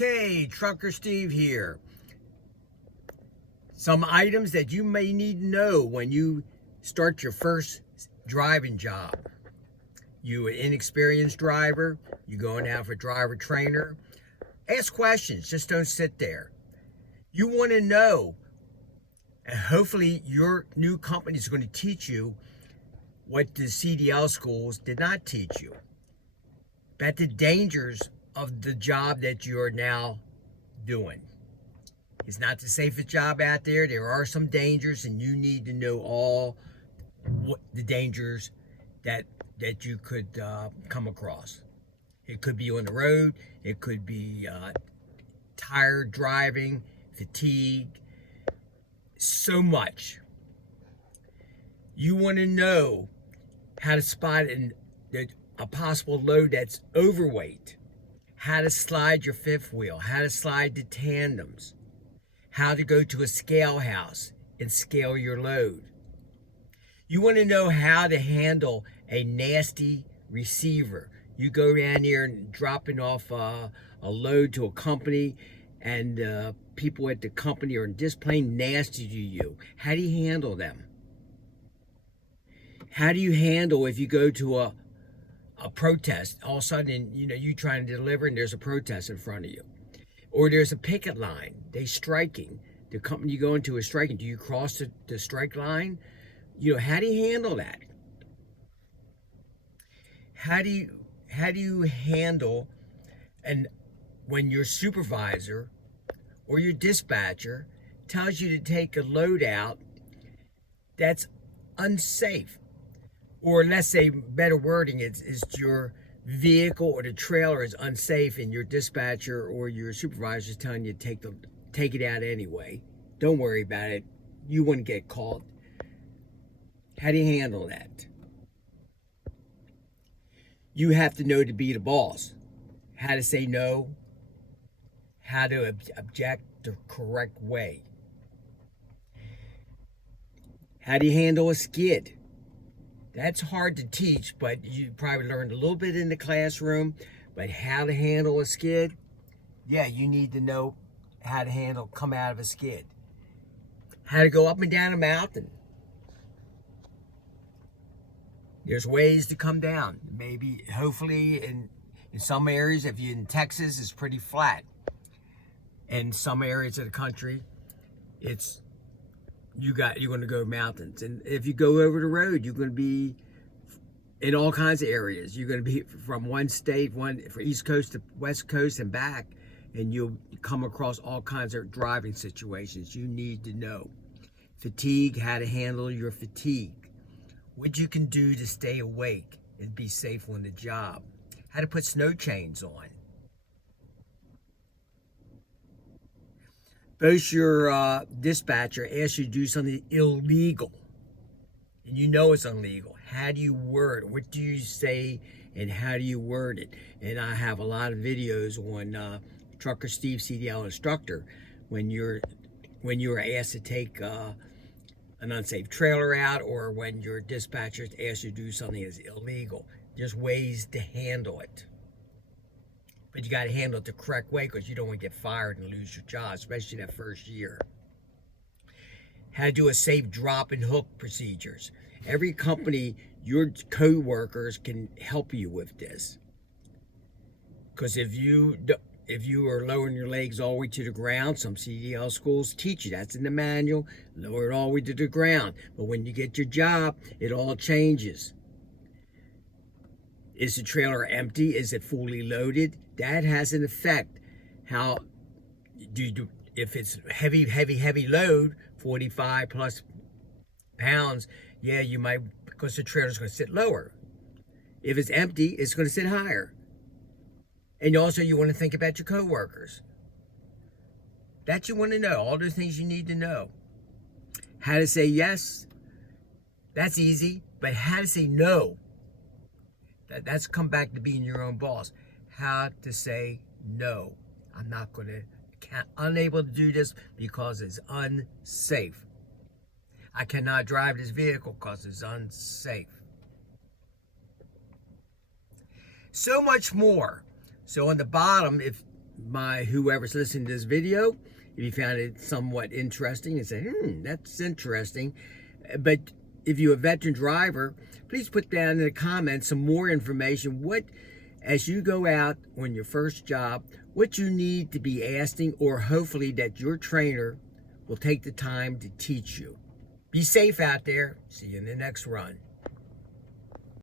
Okay, Trucker Steve here. Some items that you may need to know when you start your first driving job. You an inexperienced driver, you going out for driver trainer. Ask questions, just don't sit there. You want to know, and hopefully your new company is going to teach you what the CDL schools did not teach you. About the dangers of the job that you're now doing. It's not the safest job out there. There are some dangers, and you need to know all what the dangers that you could come across. It could be on the road. It could be tired driving, fatigue, so much. You want to know how to spot a possible load that's overweight, how to slide your fifth wheel, how to slide the tandems, how to go to a scale house and scale your load. You want to know how to handle a nasty receiver. You go around here and dropping off a load to a company, and people at the company are just plain nasty to you. How do you handle them? How do you handle if you go to a protest, all of a sudden, you trying to deliver and there's a protest in front of you? Or there's a picket line, they striking, the company you go into is striking. Do you cross the strike line? How do you handle that? How do you handle, and when your supervisor or your dispatcher tells you to take a load out that's unsafe? Or let's say, better wording, is your vehicle or the trailer is unsafe, and your dispatcher or your supervisor is telling you to take it out anyway. Don't worry about it. You wouldn't get caught. How do you handle that? You have to know to be the boss. How to say no. How to object the correct way. How do you handle a skid? That's hard to teach, but you probably learned a little bit in the classroom. But how to handle a skid? Yeah, you need to know how to come out of a skid. How to go up and down a mountain. There's ways to come down. Maybe, hopefully, in some areas, if you're in Texas, it's pretty flat. In some areas of the country, you're going to go mountains. And if you go over the road, you're going to be in all kinds of areas. You're going to be from one state, from East Coast to West Coast and back, and you'll come across all kinds of driving situations you need to know. Fatigue, how to handle your fatigue. What you can do to stay awake and be safe on the job. How to put snow chains on. Suppose your dispatcher asks you to do something illegal, and you know it's illegal. How do you word it? What do you say, and how do you word it? And I have a lot of videos on Trucker Steve CDL Instructor when you're asked to take an unsafe trailer out, or when your dispatcher asks you to do something that's illegal. There's ways to handle it. But you got to handle it the correct way, because you don't want to get fired and lose your job, especially that first year. How to do a safe drop and hook procedures. Every company, your co-workers can help you with this. Because if you are lowering your legs all the way to the ground, some CDL schools teach you. That's in the manual. Lower it all the way to the ground. But when you get your job, it all changes. Is the trailer empty? Is it fully loaded? That has an effect. How do you do? If it's heavy load, 45 plus pounds, yeah, you might, because the trailer's going to sit lower. If it's empty, it's going to sit higher. And also, you want to think about your coworkers. That you want to know. All the things you need to know. How to say yes, that's easy. But how to say no, that's come back to being your own boss. How to say no. I'm not going to, unable to do this because it's unsafe. I cannot drive this vehicle because it's unsafe. So much more. So on the bottom, if whoever's listening to this video, if you found it somewhat interesting and say, that's interesting. But if you're a veteran driver, please put down in the comments some more information. As you go out on your first job, what you need to be asking, or hopefully that your trainer will take the time to teach you. Be safe out there. See you in the next run.